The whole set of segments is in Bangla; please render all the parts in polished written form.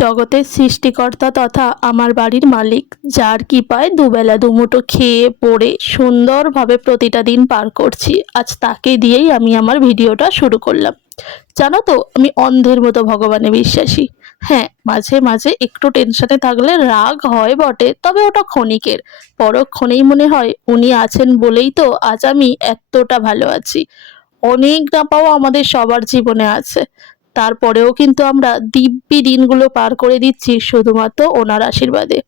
জগতের সৃষ্টিকর্তা তথা আমার বাড়ির মালিক, যার কৃপায় দুবেলা দুমুঠো খেয়ে পড়ে সুন্দরভাবে প্রতিটা দিন পার করছি, আজ তাকে দিয়েই আমি আমার ভিডিওটা শুরু করলাম। জানো তো, আমি অন্ধের মতো ভগবানে বিশ্বাসী। হ্যাঁ, মাঝে মাঝে একটু টেনশনে থাকলে রাগ হয় বটে, তবে ওটা ক্ষণিকের। পরক্ষণেই মনে হয় উনি আছেন বলেই তো আজ আমি এতটা ভালো আছি। অনেক না পাওয়া আমাদের সবার জীবনে আছে, তারপরেও কিন্তু আমরা দিব্যি দিনগুলো পার করে দিচ্ছি শুধুমাত্র ওনার আশীর্বাদে।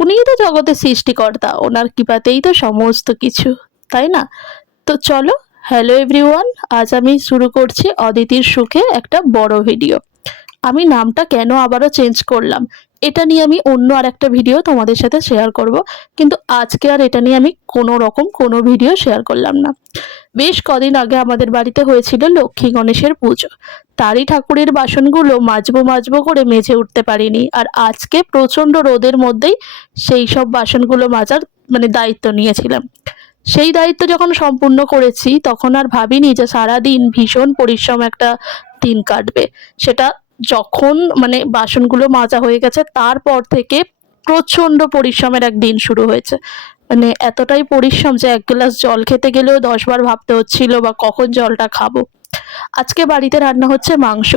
উনিই তো জগতের সৃষ্টিকর্তা, ওনার কৃপাতেই তো সমস্ত কিছু, তাই না? তো চলো, হ্যালো এভরিওয়ান, আজ আমি শুরু করছি অদিতির সুখে একটা বড় ভিডিও। আমি নামটা কেন আবারও চেঞ্জ করলাম, এটা নিয়ে আমি অন্য আর একটা ভিডিও তোমাদের সাথে শেয়ার করব, কিন্তু আজকে আর এটা নিয়ে আমি কোনো ভিডিও শেয়ার করলাম না। বেশ কদিন আগে আমাদের বাড়িতে হয়েছিল লক্ষ্মী গণেশের পুজো, তারই ঠাকুরের বাসনগুলো মাজবো মাজবো করে মেজে উঠতে পারিনি, আর আজকে প্রচণ্ড রোদের মধ্যেই সেই সব বাসনগুলো মাজার দায়িত্ব নিয়েছিলাম। সেই দায়িত্ব যখন সম্পূর্ণ করেছি তখন আর ভাবিনি যে সারাদিন ভীষণ পরিশ্রম একটা দিন কাটবে। সেটা যখন বাসনগুলো মাজা হয়ে গেছে তারপর থেকে প্রচণ্ড পরিশ্রমের এক দিন শুরু হয়েছে। এতটাই পরিশ্রম যে এক গ্লাস জল খেতে গেলেও 10 বার ভাবতে হচ্ছিল বা কখন জলটা খাবো। আজকে বাড়িতে রান্না হচ্ছে মাংস,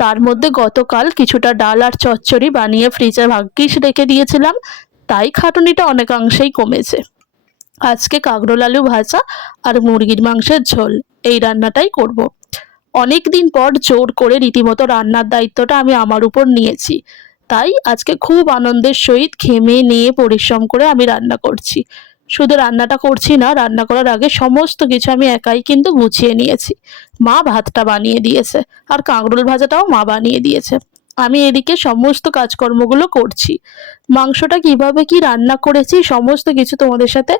তার মধ্যে গতকাল কিছুটা ডাল আর চচ্চড়ি বানিয়ে ফ্রিজে ভাগ্যিস রেখে দিয়েছিলাম, তাই খাটুনিটা অনেকাংশেই কমেছে। আজকে কাঁকরোল আলু ভাজা আর মুরগির মাংসের ঝোল, এই রান্নাটাই করব। অনেক দিন পর জোর করে রীতিমতো রান্নার দায়িত্বটা আমি আমার উপর নিয়েছি, তাই আজকে খুব আনন্দের সহিত ঘেমে নিয়ে পরিশ্রম করে আমি রান্না করছি। শুধু রান্নাটা করছি না, রান্না করার আগে সমস্ত কিছু আমি একাই কিন্তু গুছিয়ে নিয়েছি। মা ভাতটা বানিয়ে দিয়েছে আর কাঁকরোল ভাজাটাও মা বানিয়ে দিয়েছে, আমি এদিকে সমস্ত কাজকর্মগুলো করছি। মাংসটা কিভাবে কি রান্না করেছি সমস্ত কিছু তোমাদের সাথে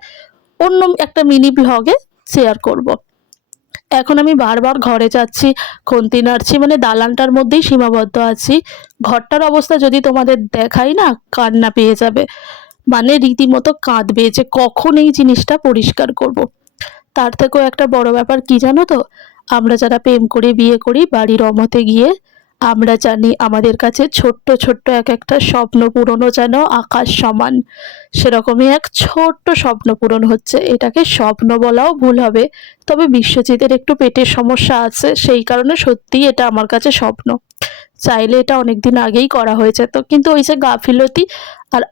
অন্য একটা মিনি ব্লগে শেয়ার করব। এখন আমি বারবার ঘরে যাচ্ছি, খুন্তি নাড়ছি, দালানটার মধ্যেই সীমাবদ্ধ আছি। ঘরটার অবস্থা যদি তোমাদের দেখাই না, কান্না পেয়ে যাবে। রীতিমতো কাঁদবে যে কখন এই জিনিসটা পরিষ্কার করব। তার থেকেও একটা বড় ব্যাপার কি জানো তো, আমরা যারা প্রেম করে বিয়ে করি বাড়ির অমতে গিয়ে, আমরা জানি আমাদের কাছে ছোট্ট ছোট্ট এক একটা স্বপ্ন পূরণও যেন আকাশ সমান। সেরকমই এক ছোট্ট স্বপ্ন পূরণ হচ্ছে, এটাকে স্বপ্ন বলাও ভুল হবে, তবে বিশ্বজিতের একটু পেটের সমস্যা আছে, সেই কারণে সত্যিই এটা আমার কাছে স্বপ্ন। চাইলে এটা অনেকদিন আগেই করা হয়েছে তো, কিন্তু ওই যে গাফিলতি।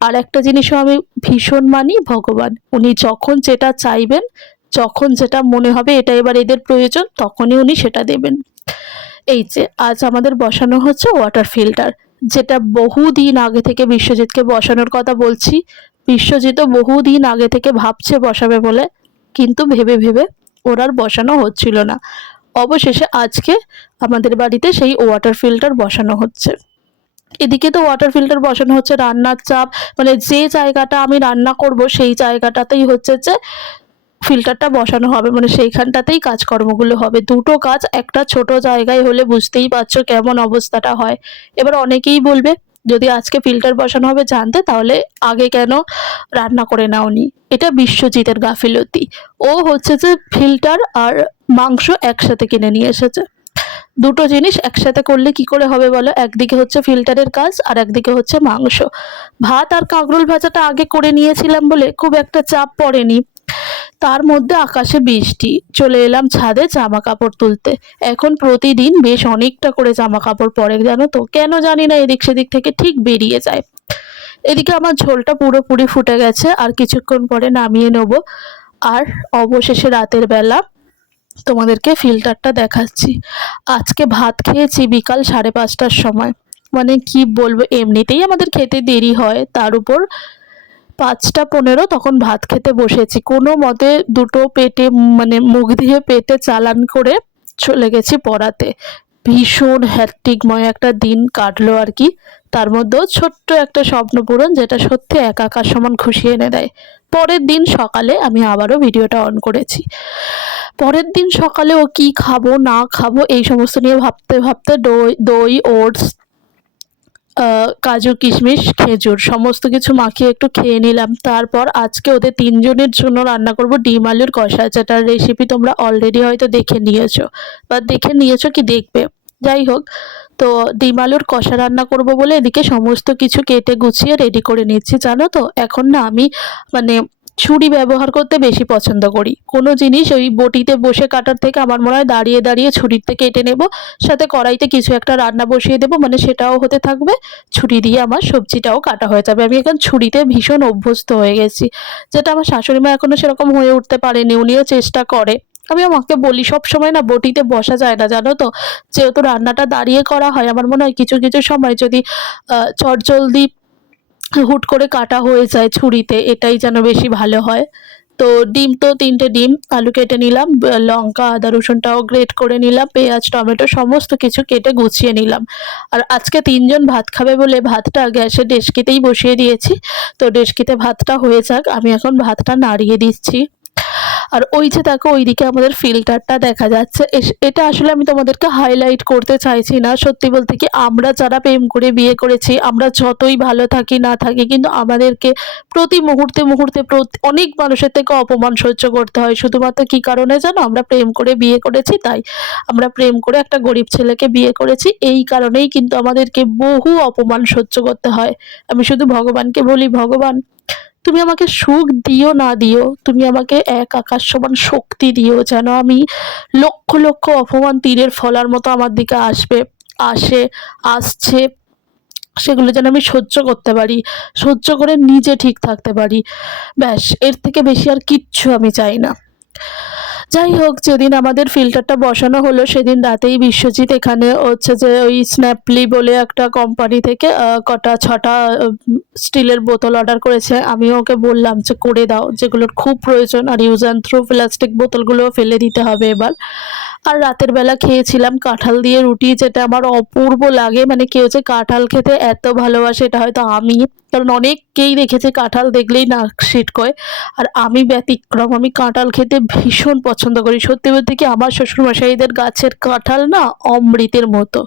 আর একটা জিনিসও আমি ভীষণ মানি, ভগবান উনি যখন যেটা চাইবেন, যখন যেটা মনে হবে এটা এবার এদের প্রয়োজন, তখনই উনি সেটা দেবেন। এই যে আজ আমাদের বসানো হচ্ছে ওয়াটার ফিল্টার, যেটা বহুদিন আগে থেকে বিশ্বজিৎকে বসানোর কথা বলছি। বিশ্বজিৎও বহুদিন আগে থেকে ভাবছে বসাবে বলে, কিন্তু ভেবে ভেবে ওর আর বসানো হচ্ছিল না। অবশেষে আজকে আমাদের বাড়িতে সেই ওয়াটার ফিল্টার বসানো হচ্ছে। এদিকে তো ওয়াটার ফিল্টার বসানো হচ্ছে, রান্নার চাপ, যে জায়গাটা আমি রান্না করব সেই জায়গাটাতেই হচ্ছে যে ফিল্টারটা বসানো হবে, সেইখানটাতেই কাজকর্মগুলো হবে। দুটো কাজ একটা ছোট জায়গায় হলে বুঝতেই পারছো কেমন অবস্থাটা হয়। এবার অনেকেই বলবে, যদি আজকে ফিল্টার বসানো হবে জানতে, তাহলে আগে কেন রান্না করে নাওনি। এটা বিশ্বজিতের গাফিলতি। ও হচ্ছে যে ফিল্টার আর মাংস একসাথে কিনে নিয়ে এসেছে। দুটো জিনিস একসাথে করলে কি করে হবে বলো? একদিকে হচ্ছে ফিল্টারের কাজ আর একদিকে হচ্ছে মাংস। ভাত আর কাঁকরোল ভাজাটা আগে করে নিয়েছিলাম বলে খুব একটা চাপ পড়েনি। তার মধ্যে আকাশে বৃষ্টি, চলে এলাম ছাদে জামা কাপড় তুলতে। এখন প্রতিদিন বেশ অনেকটা করে জামা কাপড় পরে, জানো তো, কেন জানি না এদিক সেদিক থেকে ঠিক বেরিয়ে যায়। এদিকে আমার ঝোলটা পুরোপুরি ফুটে গেছে, আর কিছুক্ষণ পরে নামিয়ে নেব। আর অবশেষে রাতের বেলা তোমাদেরকে ফিল্টারটা দেখাচ্ছি। আজকে ভাত খেয়েছি বিকাল 5:30টার সময়। কি বলবো, এমনিতেই আমাদের খেতে দেরি হয়, তার উপর 5টা 15 তখন ভাত খেতে বসেছি। কোনো মতে দুটো পেটে মুখ দিয়ে পেটে চালান করে চলে গেছি পড়াতে। ভীষণ হ্যাট্রিকময় একটা দিন কাটলো আর কি। তার মধ্যেও ছোট্ট একটা স্বপ্ন পূরণ, যেটা সত্যি একাকার সমান খুশি এনে দেয়। পরের দিন সকালে আমি আবারও ভিডিওটা অন করেছি। পরের দিন সকালে ও কি খাবো না খাবো এই সমস্ত নিয়ে ভাবতে ভাবতে দই ওটস, কাজু কিশমিশ খেজুর সমস্ত কিছু মাখিয়ে একটু খেয়ে নিলাম। তারপর আজকে ওদের 3জনের জন্য রান্না করব ডিম আলুর কষা, যেটার রেসিপি তোমরা অলরেডি হয়তো দেখে নিয়েছো কি দেখবে। যাই হোক, তো ডিম আলুর কষা রান্না করব বলে এদিকে সমস্ত কিছু কেটে গুছিয়ে রেডি করে নিচ্ছি। জানো তো এখন না আমি মানে ছুরি ব্যবহার করতে বেশি পছন্দ করি। কোনো জিনিস ওই বটিতে বসে কাটার থেকে আমার মনে হয় দাঁড়িয়ে দাঁড়িয়ে ছুরিতে কেটে নেব, সাথে কড়াইতে কিছু একটা রান্না বসিয়ে দেবো, মানে সেটাও হতে থাকবে, ছুরি দিয়ে আমার সবজিটাও কাটা হয়ে যাবে। আমি এখন ছুরিতে ভীষণ অভ্যস্ত হয়ে গেছি, যেটা আমার শাশুড়ি মা এখনো সেরকম হয়ে উঠতে পারেনি, উনিও চেষ্টা করে। আমিও মাকে বলি সব সময় না বটিতে বসা যায় না জানো তো, যেহেতু রান্নাটা দাঁড়িয়ে করা হয় আমার মনে হয় কিছু কিছু সময় যদি চটজলদি হুট করে কাটা হয়ে যায় ছুরিতে, এটাই যেন বেশি ভালো হয়। তো ডিম তো ৩টে ডিম, আলু কেটে নিলাম, লঙ্কা আদা রসুনটাও গ্রেট করে নিলাম, পেঁয়াজ টমেটো সমস্ত কিছু কেটে গুছিয়ে নিলাম। আর আজকে ৩ জন ভাত খাবে বলে ভাতটা গ্যাসে ডেচকিতেই বসিয়ে দিয়েছি। তো ডেচকিতে ভাতটা হয়ে যাক, আমি এখন ভাতটা নাড়িয়ে দিচ্ছি। আর ওই যে দেখো ওইদিকে আমাদের ফিল্টারটা দেখা যাচ্ছে, এটা আসলে আমি তোমাদেরকে হাইলাইট করতে চাইছি না। সত্যি বলতে কি আমরা যারা প্রেম করে বিয়ে করেছি, আমরা যতই ভালো থাকি না থাকি, কিন্তু আমাদেরকে প্রতি মুহূর্তে মুহূর্তে অনেক মানুষের থেকে অপমান সহ্য করতে হয়। শুধুমাত্র কি কারণে জানো? আমরা প্রেম করে বিয়ে করেছি তাই। আমরা প্রেম করে একটা গরিব ছেলেকে বিয়ে করেছি, এই কারণেই কিন্তু আমাদেরকে বহু অপমান সহ্য করতে হয়। আমি শুধু ভগবানকে বলি, ভগবান তুমি আমাকে সুখ দিও না দিও, তুমি আমাকে এক আকাশ সমান শক্তি দিও, যেন আমি লক্ষ লক্ষ অপমান তীরের ফলার মতো আমার দিকে আসছে, সেগুলো যেন আমি সহ্য করতে পারি, সহ্য করে নিজে ঠিক থাকতে পারি। ব্যাস, এর থেকে বেশি আর কিচ্ছু আমি চাই না। যাই হোক, যেদিন আমাদের ফিল্টারটা বসানো হলো সেদিন রাতেই বিশ্বজিৎ এখানে হচ্ছে যে ওই স্ন্যাপলি বলে একটা কোম্পানি থেকে কটা 6টা স্টিলের বোতল অর্ডার করেছে। আমিও ওকে বললাম যে করে দাও, যেগুলোর খুব প্রয়োজন, আর ইউজ অ্যান্ড থ্রো প্লাস্টিক বোতলগুলোও ফেলে দিতে হবে এবার। আর রাতের বেলা খেয়েছিলাম কাঁঠাল দিয়ে রুটি, যেটা আমার অপূর্ব লাগে। মানে কেউ যে কাঁঠাল খেতে এত ভালোবাসে এটা হয়তো আমি, কারণ অনেককেই দেখেছে কাঁঠাল দেখলেই নাক সিটকয়, আর আমি ব্যতিক্রম। আমি কাঁঠাল খেতে ভীষণ পছন্দ করি। সত্যি বলতে কি আমার শ্বশুরমশাইদের গাছের কাঁঠাল না অমৃতের মতো।